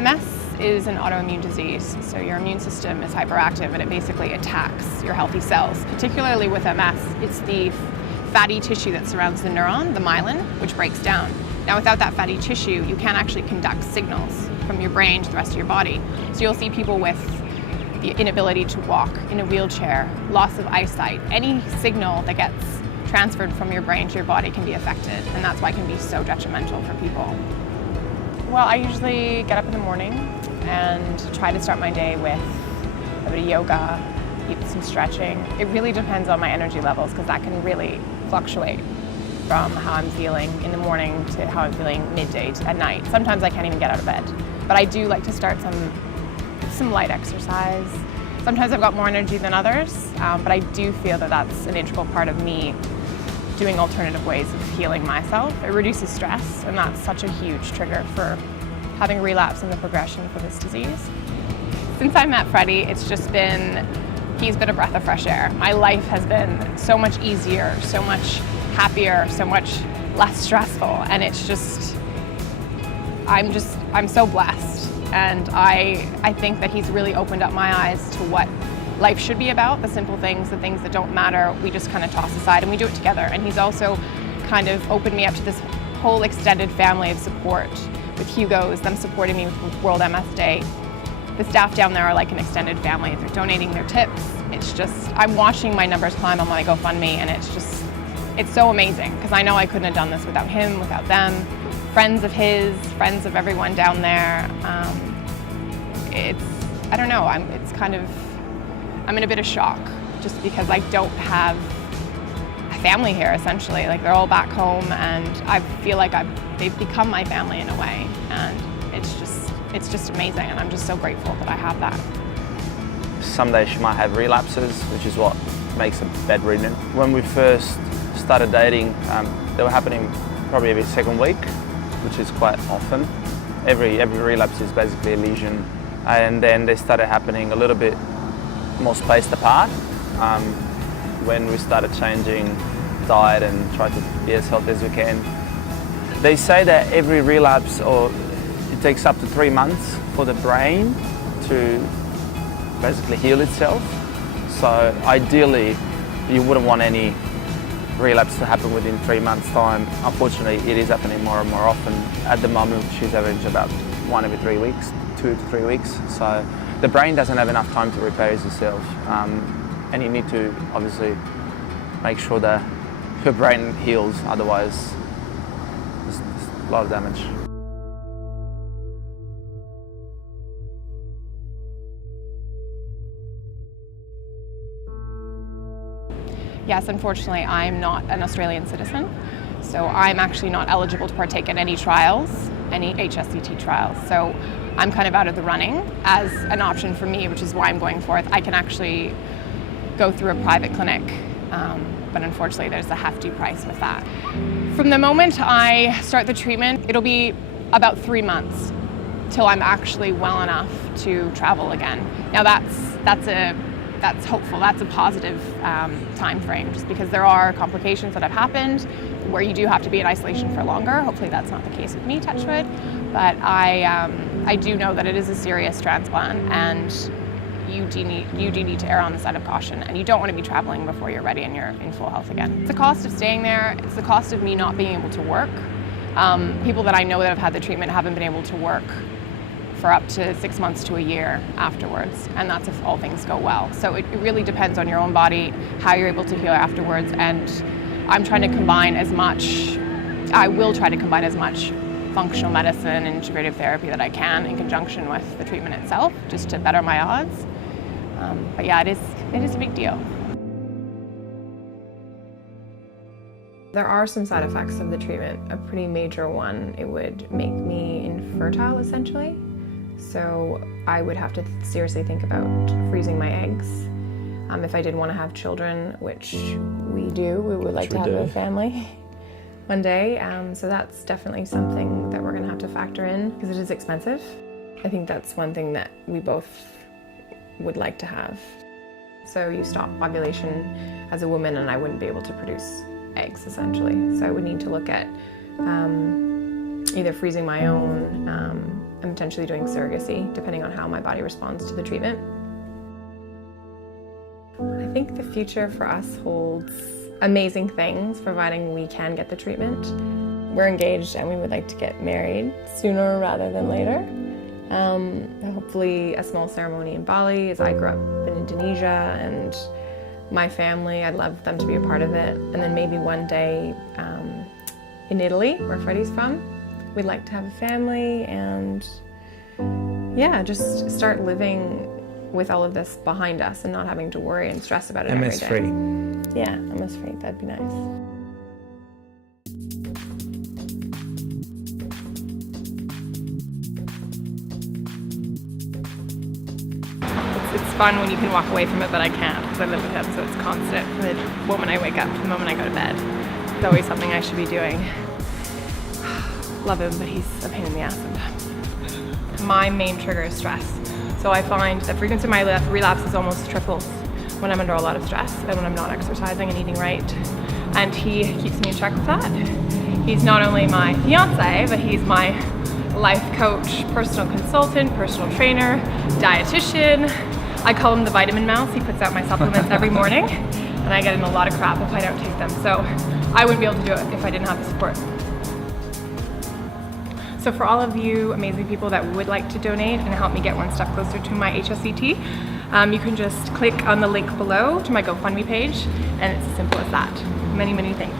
MS is an autoimmune disease, so your immune system is hyperactive and it basically attacks your healthy cells. Particularly with MS, it's the fatty tissue that surrounds the neuron, the myelin, which breaks down. Now without that fatty tissue, you can't actually conduct signals from your brain to the rest of your body. So you'll see people with the inability to walk, in a wheelchair, loss of eyesight. Any signal that gets transferred from your brain to your body can be affected, and that's why it can be so detrimental for people. Well, I usually get up in the morning and try to start my day with a bit of yoga, some stretching. It really depends on my energy levels because that can really fluctuate from how I'm feeling in the morning to how I'm feeling midday to at night. Sometimes I can't even get out of bed. But I do like to start some light exercise. Sometimes I've got more energy than others, but I do feel that that's an integral part of me doing alternative ways of healing myself. It reduces stress, and that's such a huge trigger for having a relapse and the progression for this disease. Since I met Freddie, he's been a breath of fresh air. My life has been so much easier, so much happier, so much less stressful, and it's just, I'm so blessed. And I think that he's really opened up my eyes to what life should be about, the simple things, the things that don't matter, we just kind of toss aside and we do it together. And he's also kind of opened me up to this whole extended family of support with Hugo's, them supporting me with World MS Day. The staff down there are like an extended family. They're donating their tips. It's just, I'm watching my numbers climb on my GoFundMe, and it's so amazing because I know I couldn't have done this without him, without them, friends of his, friends of everyone down there. I don't know, I'm in a bit of shock just because I don't have a family here essentially. Like they're all back home and I feel like they've become my family in a way, and it's just amazing, and I'm just so grateful that I have that. Some days she might have relapses, which is what makes her bedridden. When we first started dating, they were happening probably every second week, which is quite often. Every relapse is basically a lesion, and then they started happening a little bit more spaced apart when we started changing diet and tried to be as healthy as we can. They say that every relapse, or it takes up to 3 months for the brain to basically heal itself. So ideally, you wouldn't want any relapse to happen within 3 months' time. Unfortunately, it is happening more and more often. At the moment, she's averaging about 1 every 3 weeks, 2 to 3 weeks. So the brain doesn't have enough time to repair itself. And you need to obviously make sure that her brain heals, otherwise there's a lot of damage. Yes, unfortunately, I'm not an Australian citizen, so I'm actually not eligible to partake in any trials, any HSCT trials. So I'm kind of out of the running as an option for me, which is why I'm going forth. I can actually go through a private clinic, but unfortunately there's a hefty price with that. From the moment I start the treatment, it'll be about 3 months till I'm actually well enough to travel again. Now that's hopeful, that's a positive time frame, just because there are complications that have happened where you do have to be in isolation for longer. Hopefully that's not the case with me, touch wood, but I do know that it is a serious transplant, and you do need to err on the side of caution, and you don't want to be traveling before you're ready and you're in full health again. It's the cost of staying there, it's the cost of me not being able to work. People that I know that have had the treatment haven't been able to work for up to 6 months to a year afterwards, and that's if all things go well. So it really depends on your own body, how you're able to heal afterwards, and I'm trying to combine as much, I will try to combine as much functional medicine and integrative therapy that I can in conjunction with the treatment itself, just to better my odds. But yeah, it is a big deal. There are some side effects of the treatment. A pretty major one, it would make me infertile essentially. So I would have to seriously think about freezing my eggs. If I did want to have children, which we would like to have a family one day. So that's definitely something that we're going to have to factor in because it is expensive. I think that's one thing that we both would like to have. So you stop ovulation as a woman and I wouldn't be able to produce eggs essentially. So I would need to look at either freezing my own and potentially doing surrogacy, depending on how my body responds to the treatment. I think the future for us holds amazing things, providing we can get the treatment. We're engaged and we would like to get married sooner rather than later. Hopefully a small ceremony in Bali, as I grew up in Indonesia, and my family, I'd love them to be a part of it. And then maybe one day in Italy, where Freddie's from, we'd like to have a family and yeah, just start living with all of this behind us and not having to worry and stress about it every day. MS-free. Yeah, MS-free, that'd be nice. It's fun when you can walk away from it, but I can't because I live with him, so it's constant from the moment I wake up to the moment I go to bed. It's always something I should be doing. Love him, but he's a pain in the ass sometimes. My main trigger is stress. So I find the frequency of my relapses almost triples when I'm under a lot of stress and when I'm not exercising and eating right. And he keeps me in check with that. He's not only my fiance, but he's my life coach, personal consultant, personal trainer, dietitian. I call him the vitamin mouse. He puts out my supplements every morning, and I get in a lot of crap if I don't take them. So I wouldn't be able to do it if I didn't have the support. So for all of you amazing people that would like to donate and help me get one step closer to my HSCT, you can just click on the link below to my GoFundMe page, and it's as simple as that. Many, many thanks.